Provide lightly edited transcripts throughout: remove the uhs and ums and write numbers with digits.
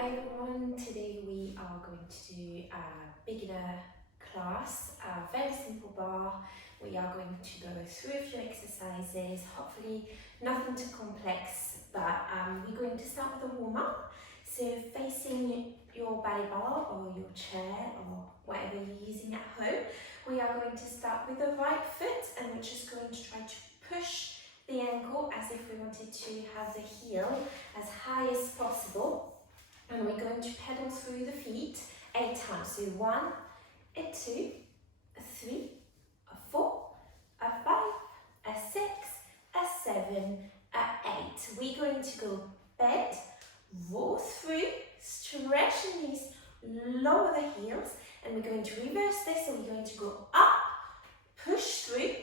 everyone, today we are going to do a beginner class, a very simple bar. We are going to go through a few exercises, hopefully nothing too complex, but we're going to start with a warm-up. So facing your ballet bar or your chair or whatever you're using at home, we are going to start with the right foot and we're just going to try to push the ankle as if we wanted to have the heel as high as possible. And we're going to pedal through the feet 8 times. So 1, a 2, a 3, a 4, a 5, a 6, a 7, a 8. We're going to go bend, roll through, stretch the knees, lower the heels, and we're going to reverse this. So we're going to go up, push through,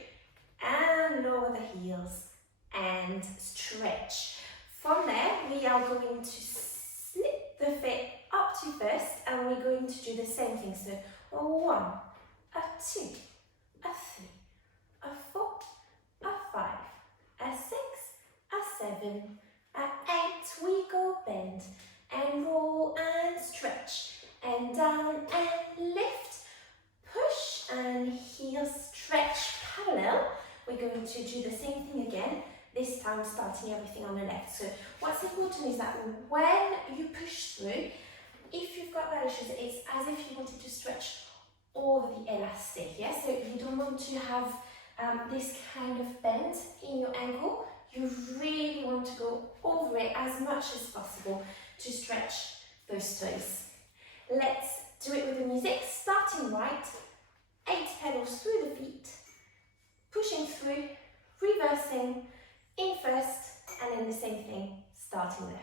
and lower the heels, and stretch. From there, we are going to slip the feet up to first, and we're going to do the same thing. So a 1, a 2, a 3, a 4, a 5, a 6, a 7, a 8. We go bend and roll and stretch and down and lift, push and heel stretch parallel. We're going to do the same thing again, this time starting everything on the left. So what's important is that when you push through, if you've got ballet shoes, it's as if you wanted to stretch over the elastic, yeah? So you don't want to have this kind of bend in your ankle. You really want to go over it as much as possible to stretch those toes. Let's do it with the music, starting right, 8 pedals through the feet, pushing through, reversing, in first, and then the same thing, starting left.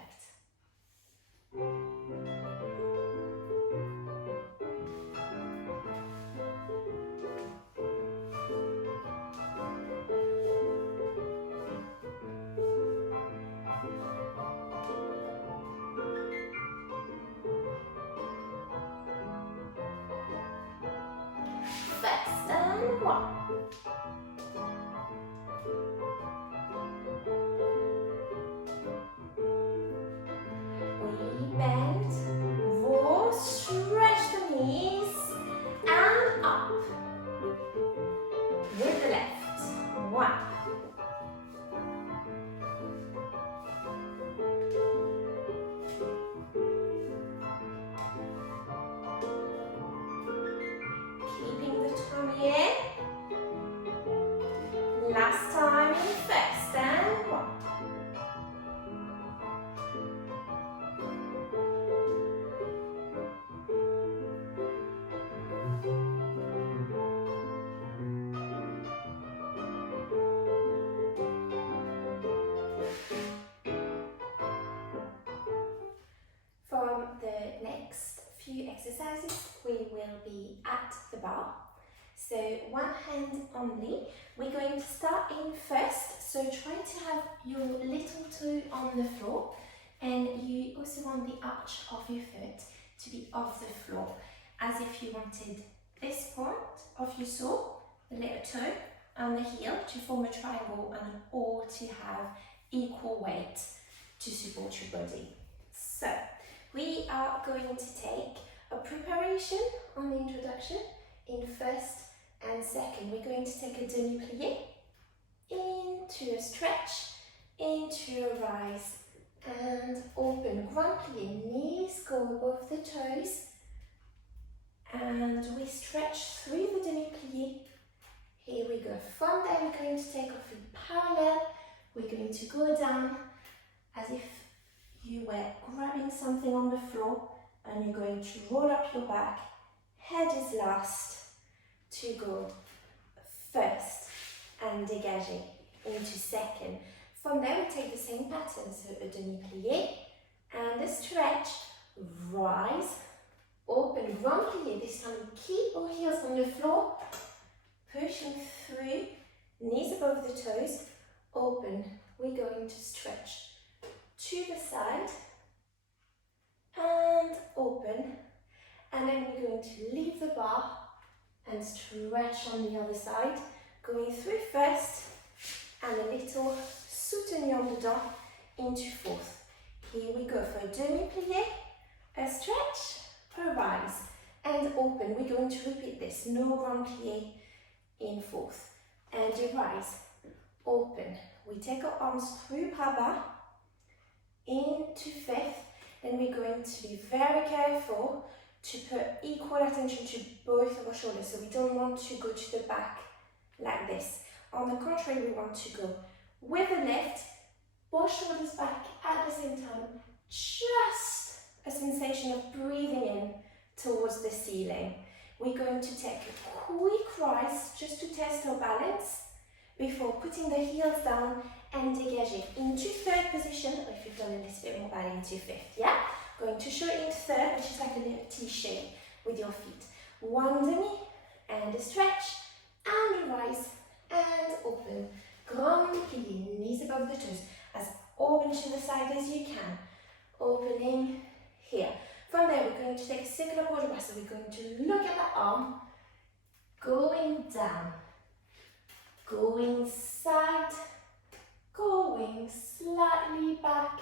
First and 1. Bend, roll, stretch the knees, and up. With the left. 1. Keeping the tummy in. Last time in first and 1. For the next few exercises, we will be at the bar. So one hand only. We're going to start in first. So try to have your little toe on the floor, and you also want the arch of your foot to be off the floor, as if you wanted this point of your sole, the little toe, and the heel to form a triangle, and all to have equal weight to support your body. So we are going to take a preparation on the introduction in first and second. We're going to take a demi-plié into a stretch, into a rise and open. Grand plié, knees go above the toes, and we stretch through the demi-plié. Here we go. From there we're going to take our feet parallel. We're going to go down as if you were grabbing something on the floor, and you're going to roll up your back. Head is last to go first and dégagé into second. From there we take the same pattern, so a demi-plié and a stretch, rise, open, grand plié. This time keep our heels on the floor, pushing through, knees above the toes, open. We're going to stretch to the side and open, and then we're going to leave the bar and stretch on the other side, going through first and a little soutenu en dedans into fourth. Here we go for a demi-plié, a stretch, a rise, and open. We're going to repeat this, no grand plié in fourth, and a rise, open. We take our arms through bras bas, into fifth, and we're going to be very careful to put equal attention to both of our shoulders, so we don't want to go to the back like this. On the contrary, we want to go with a lift, both shoulders back at the same time, just a sensation of breathing in towards the ceiling. We're going to take a quick rise just to test our balance before putting the heels down and dégaging into third position, or if you've done a little bit more ballet, into fifth, yeah? Going to show it into third, which is like a little T shape with your feet. One demi, and a stretch, and a rise, and open. Grand plié, knees above the toes, as open to the side as you can. Opening here. From there, we're going to take a circular port de bras, so we're going to look at the arm, going down, going side, going slightly back,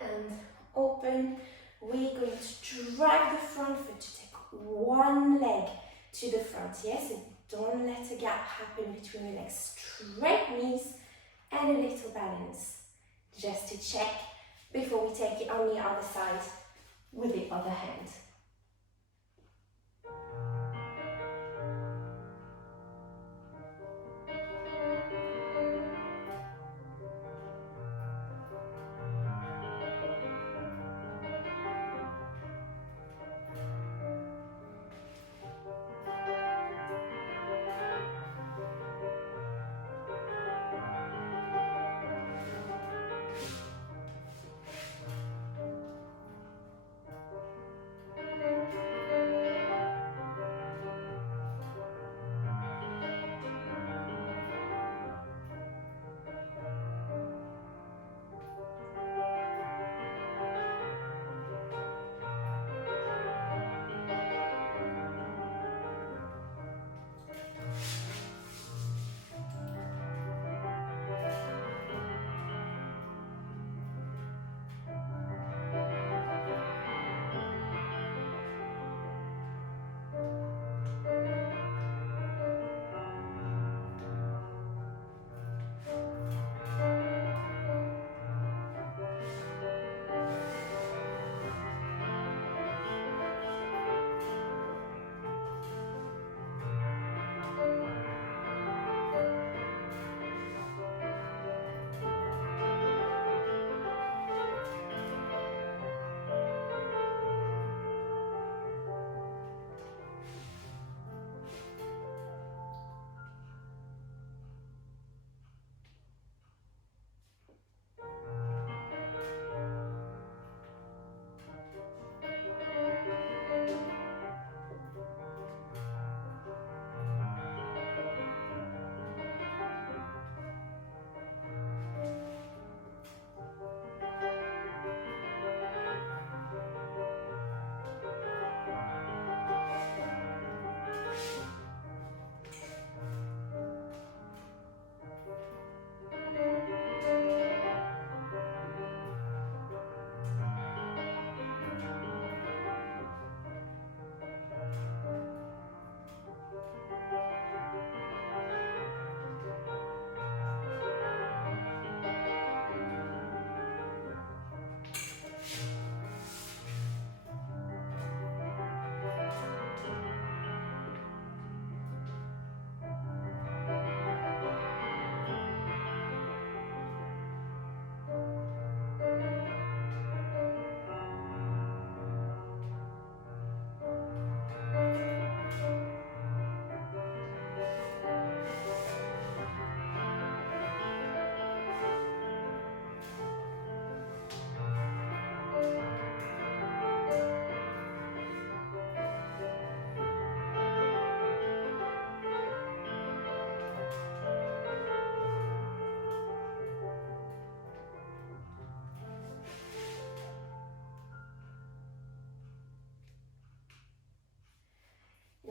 and open. We're going to drag the front foot to take one leg to the front, yes? So don't let a gap happen between your legs. Straight knees and a little balance. Just to check before we take it on the other side with the other hand.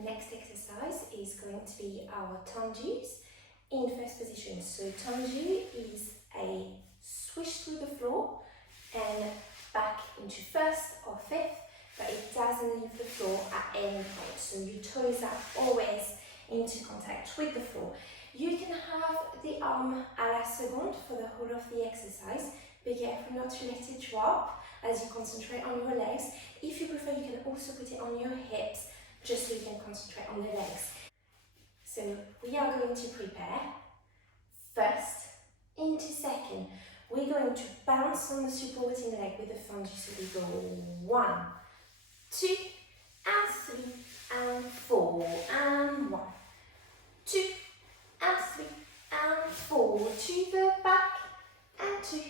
Next exercise is going to be our Tanjis, in first position. So Tanji is a swish through the floor and back into first or fifth, but it doesn't leave the floor at any point. So your toes are always into contact with the floor. You can have the arm à la seconde for the whole of the exercise. Be careful not to let it drop as you concentrate on your legs. If you prefer, you can also put it on your hips, just so you can concentrate on the legs. So we are going to prepare first into second. We're going to bounce on the supporting leg with the fondue. So we go 1, 2, and 3, and 4, and 1, 2, and 3, and 4, to the back, and 2,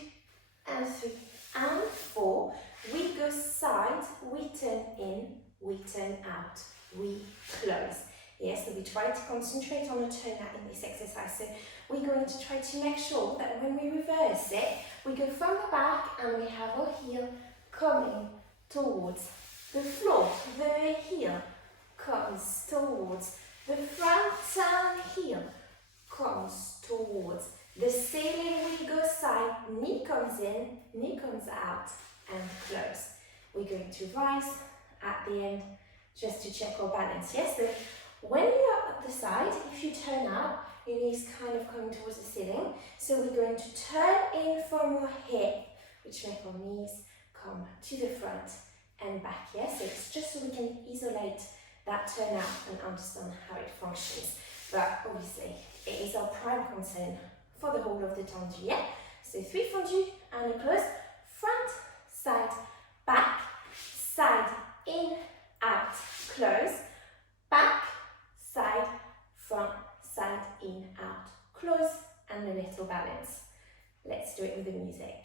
and 3, and 4. We go side, we turn in, we turn out, we close. Yes, so we try to concentrate on a turnout in this exercise. So we're going to try to make sure that when we reverse it, we go from the back and we have our heel coming towards the floor. The heel comes towards the front and heel comes towards the ceiling. We go side, knee comes in, knee comes out, and close. We're going to rise at the end just to check our balance. Yes, so when you're at the side, if you turn out, your knees kind of coming towards the ceiling. So we're going to turn in from your hip, which make our knees come to the front and back. Yes, so it's just so we can isolate that turnout and understand how it functions. But obviously, it is our prime concern for the whole of the Tanji. Yeah? So 3 fondue and a close. Front, side, back, side, in, out, close, back, side, front, side, in, out, close, and a little balance. Let's do it with the music.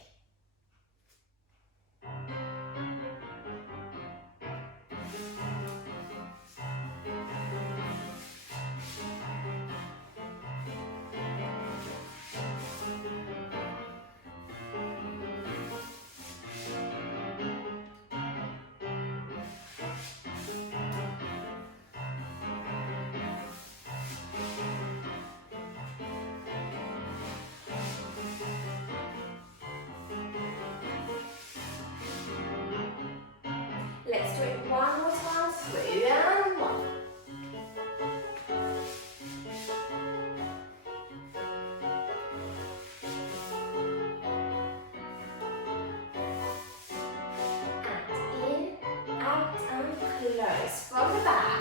Let's do it one more time, through and 1. And in, out and close from the back.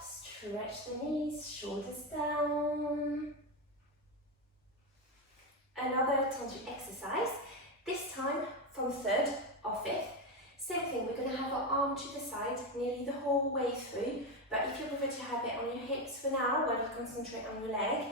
Stretch the knees, shoulders down. Another Tanji exercise, this time from 3rd or 5th. Same thing, we're going to have our arm to the side nearly the whole way through, but if you prefer to have it on your hips for now while you concentrate on your leg,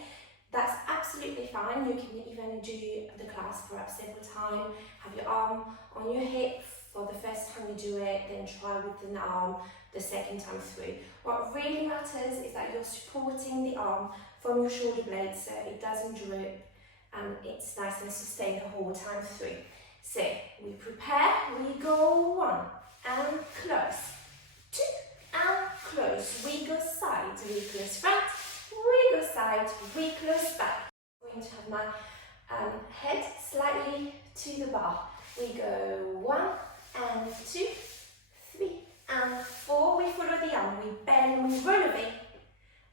that's absolutely fine. You can even do the class perhaps several times, have your arm on your hip for the first time you do it, then try with an arm the second time through. What really matters is that you're supporting the arm from your shoulder blades so it doesn't droop and it's nice and sustained the whole time through. So we prepare, we go 1 and close, 2 and close, we go side, we close front, we go side, we close back. I'm going to have my head slightly to the bar. We go 1 and 2, 3 and 4, we follow the arm, we bend, we roll away,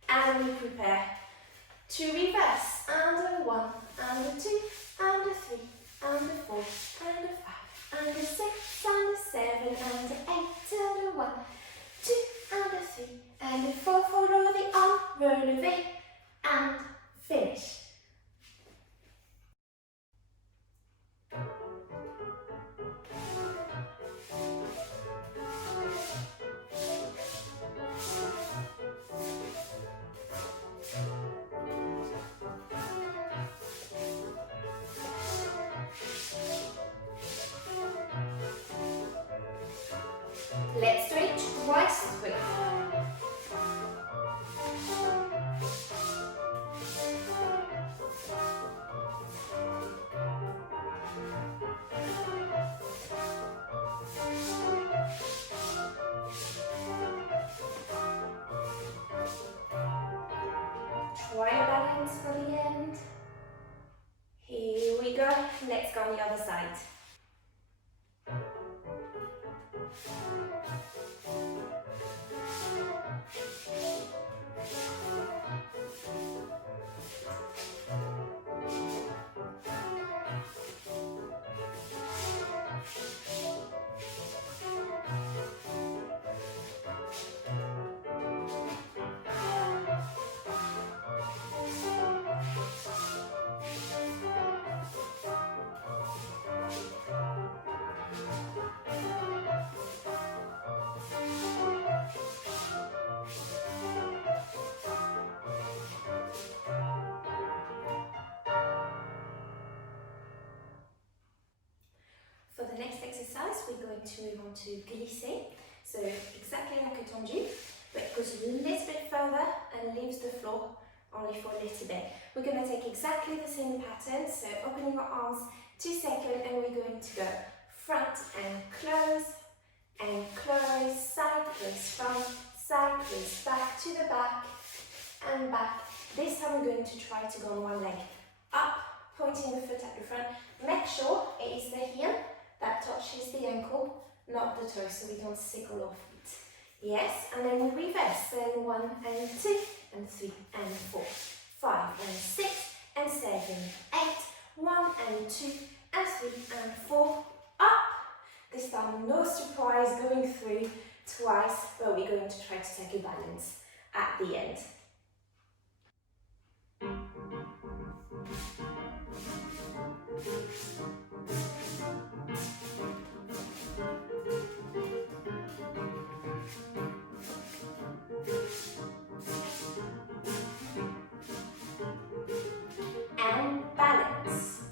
and we prepare to reverse, and a 1, and a 2, and a 3, and a 4, and a 5, and a 6, and a 7, and a 8, and a 1, 2, and a 3, and a 4, follow the arm, roll away, and finish. Let's do it twice through. Try a balance for the end. Here we go. Let's go on the other side. For the next exercise, we're going to move on to Gleese. So exactly like a Tanji, but it goes a little bit further and leaves the floor only for a little bit. We're going to take exactly the same pattern, so open your arms 2 seconds, and we're going to go front and close, side, close, front, side, close, back to the back, and back. This time we're going to try to go on one leg. Up, pointing the foot at the front. Make sure it is the heel that touches the ankle, not the toe, so we don't sickle our feet. Yes, and then we reverse. Then 1 and 2 and 3 and 4, 5 and 6 and 7, 8, 1 and 2 and 3 and 4, up. This time, no surprise, going through twice, but we're going to try to take a balance at the end. And balance.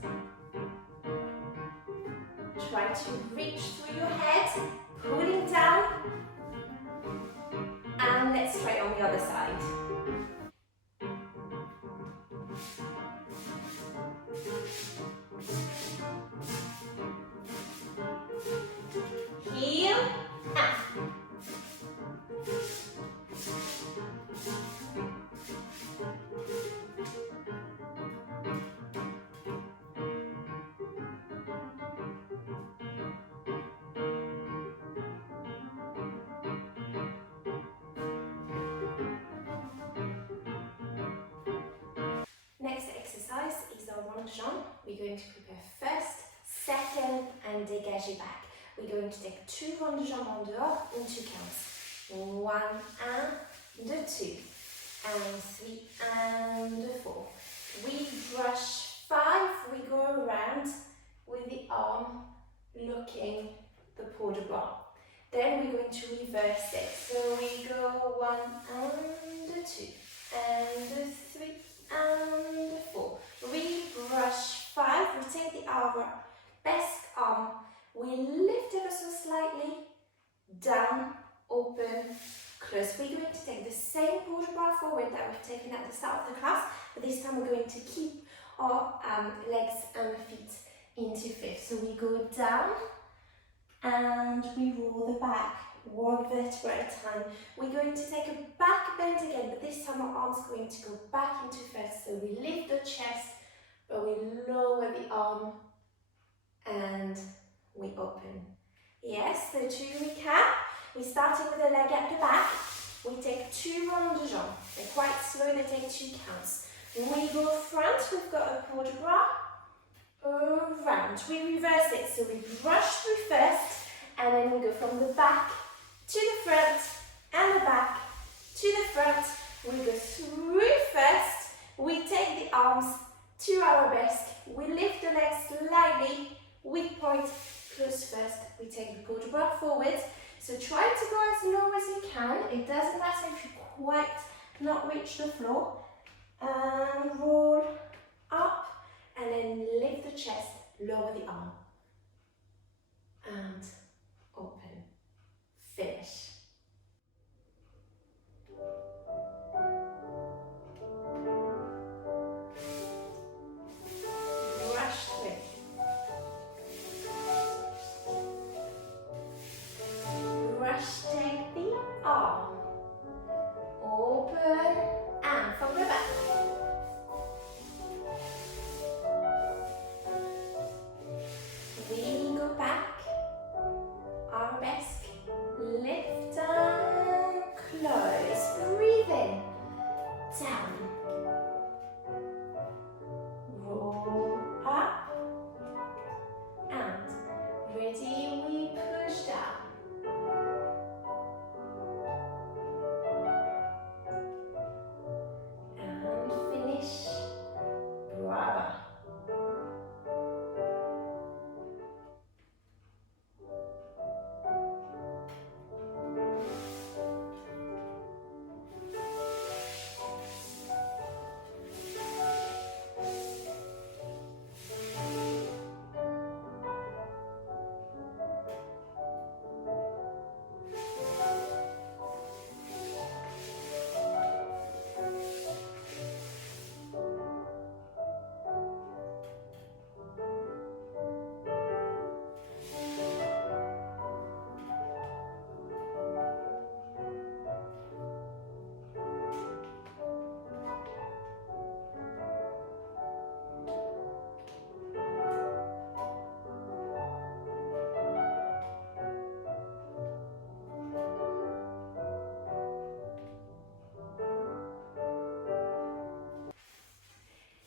Try to reach through your head, pulling down, and let's try on the other side. Heel, up. Next exercise is our rond de jambe. We're going to prepare first, second, and dégager back. We're going to take 2 rond de jambe en dehors in 2 counts. 1 and 2, and 3 and 4. We brush 5, we go around with the arm looking the port de bras. Then we're going to reverse it. So we go 1 and 2, and 3 and 4. We brush 5, we take the arm, best arm, we lift ever so slightly, down, open, close. We're going to take the same port de bras forward that we've taken at the start of the class, but this time we're going to keep our legs and feet into fifth. So we go down and we roll the back, one vertebra at a time. We're going to take a back bend again, but this time our arms are going to go back into first. So we lift the chest, but we lower the arm and we open. Yes, so to recap, we're starting with the leg at the back. We take 2 rounds de jambes. They're quite slow, they take 2 counts. When we go front, we've got a port de bras, around. We reverse it, so we brush through first, and then we go from the back to the front, and the back to the front. We go through first, we take the arms to arabesque, we lift the legs slightly, we point, close first, we take the port de bras forward. So try to go as low as you can. It doesn't matter if you quite not reach the floor. And roll up, and then lift the chest, lower the arm. And open. Finish. Brush through. Brush, take the arm. Open and from the back. We go back. Arabesque. Lift and close. Breathe in. Down. Roll up. And ready, we push down.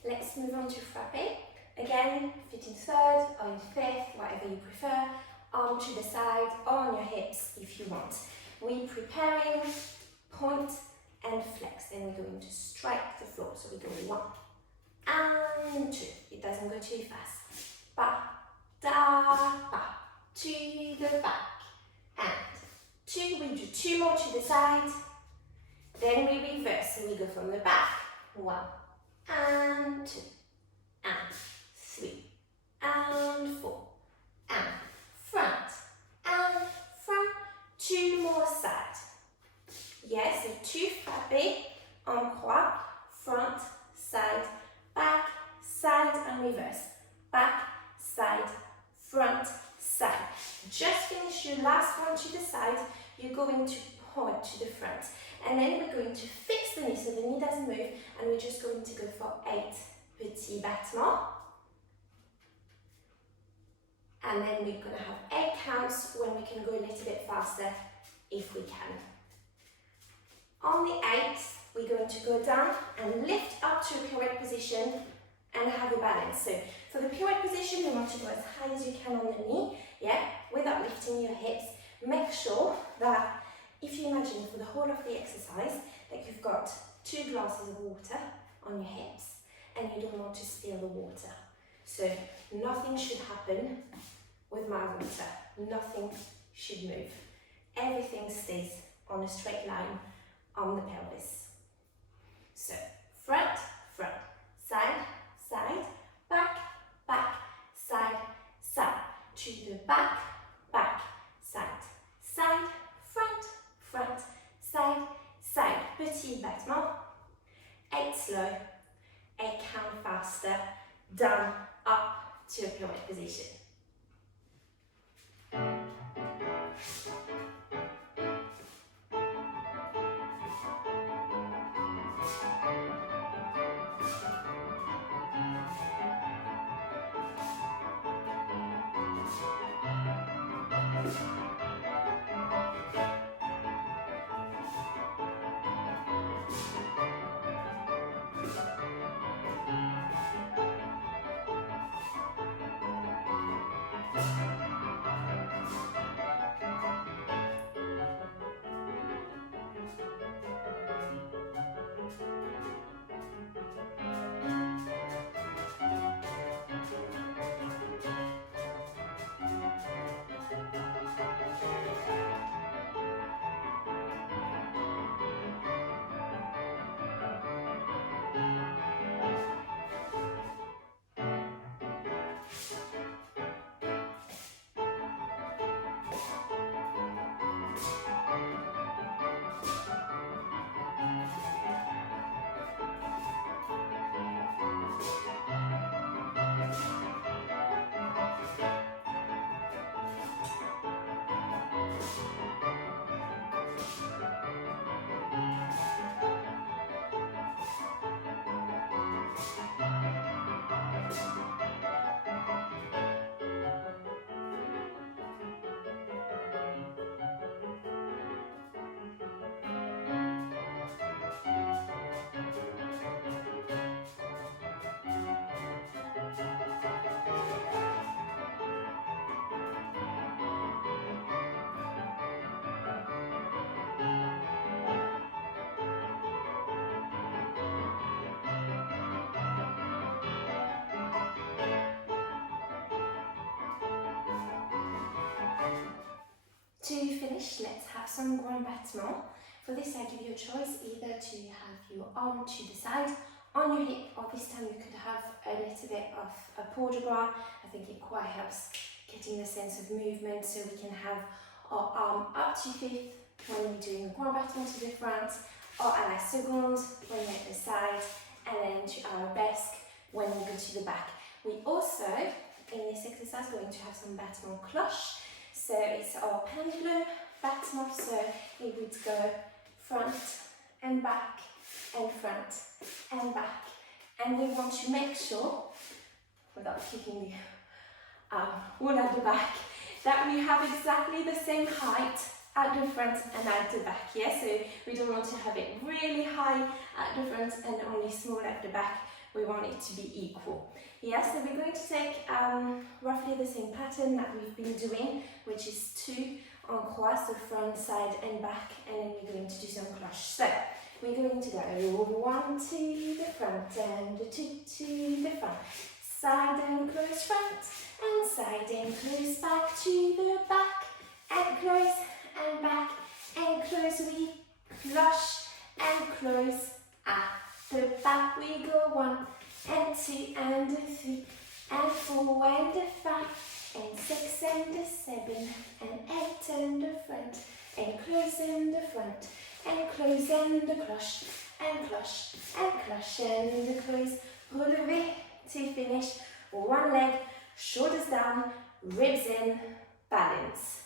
Let's move on to Frappe. Again, feet in third or in fifth, whatever you prefer. Arm to the side, on your hips if you want. We're preparing, point and flex. Then we're going to strike the floor. So we go 1 and 2. It doesn't go too fast. Ba, da, ba. To the back. And 2. We do 2 more to the side. Then we reverse. So we go from the back. 1 and 2 and 3 and 4 and front and front. 2 more side. Yes, so 2 frappe en croix, front, side, back, side and reverse. Back, side, front, side. Just finish your last one to the side. You're going to point to the front. And then we're going to fix the knee so the knee doesn't move, and we're just going to go for 8 petits battements. And then we're going to have 8 counts when we can go a little bit faster if we can. On the 8th, we're going to go down and lift up to a pirouette position and have a balance. So for the pirouette position, you want to go as high as you can on the knee, yeah, without lifting your hips. Make sure that if you imagine for the whole of the exercise that you've got 2 glasses of water on your hips and you don't want to spill the water. So nothing should happen with my water. Nothing should move. Everything stays on a straight line on the pelvis. So front, front, side, side, back, back, side, side, to the back, back, side, side, front, front, side, side. Petit battement. 8 slow, 8 count faster. down, up to a pirouette position. To finish, let's have some grand battement. For this, I give you a choice either to have your arm to the side, on your hip, or this time you could have a little bit of a pause barre. I think it quite helps getting the sense of movement, so we can have our arm up to fifth when we're doing the grand battement to the front, or à la seconde when we're at the side, and then to arabesque when we go to the back. We also, in this exercise, going to have some battement cloche. So it's our pendulum battement, so it would go front and back and front and back. And we want to make sure, without kicking the wall at the back, that we have exactly the same height at the front and at the back. Yeah, so we don't want to have it really high at the front and only small at the back. We want it to be equal. Yeah, so we're going to take roughly the same pattern that we've been doing, which is 2 en croix, so front, side and back, and then we're going to do some cloche. So we're going to go 1 to the front and 2 to the front, side and close front, and side and close back to the back, and close and back, and close, we cloche and close at the back. We go 1 and 2 and 3 and 4 and 5 and 6 and 7 and 8 and the front, and close and the front, and close and the cloche and cloche and cloche and the close. Relevé to finish. 1 leg, shoulders down, ribs in, balance.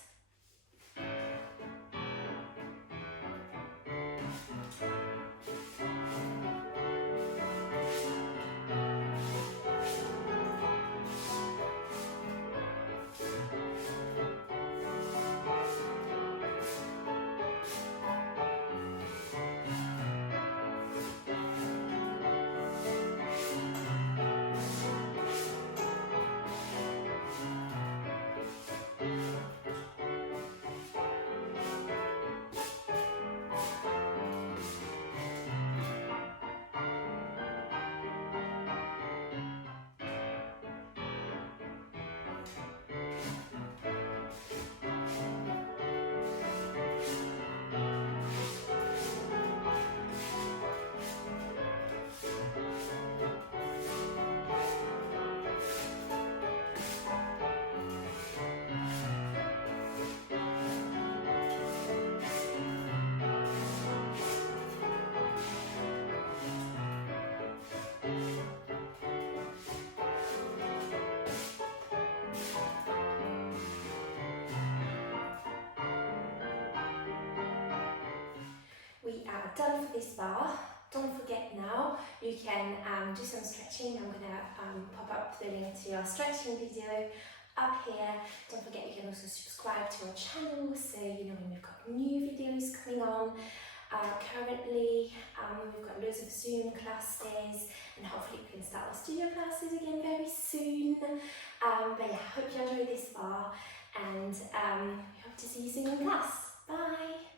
done for this bar. Don't forget now, you can do some stretching. I'm going to pop up the link to our stretching video up here. Don't forget you can also subscribe to our channel so you know when we've got new videos coming on. Currently we've got loads of Zoom classes and hopefully we can start our studio classes again very soon. But yeah, hope you enjoyed this bar and we hope to see you soon in class. Bye!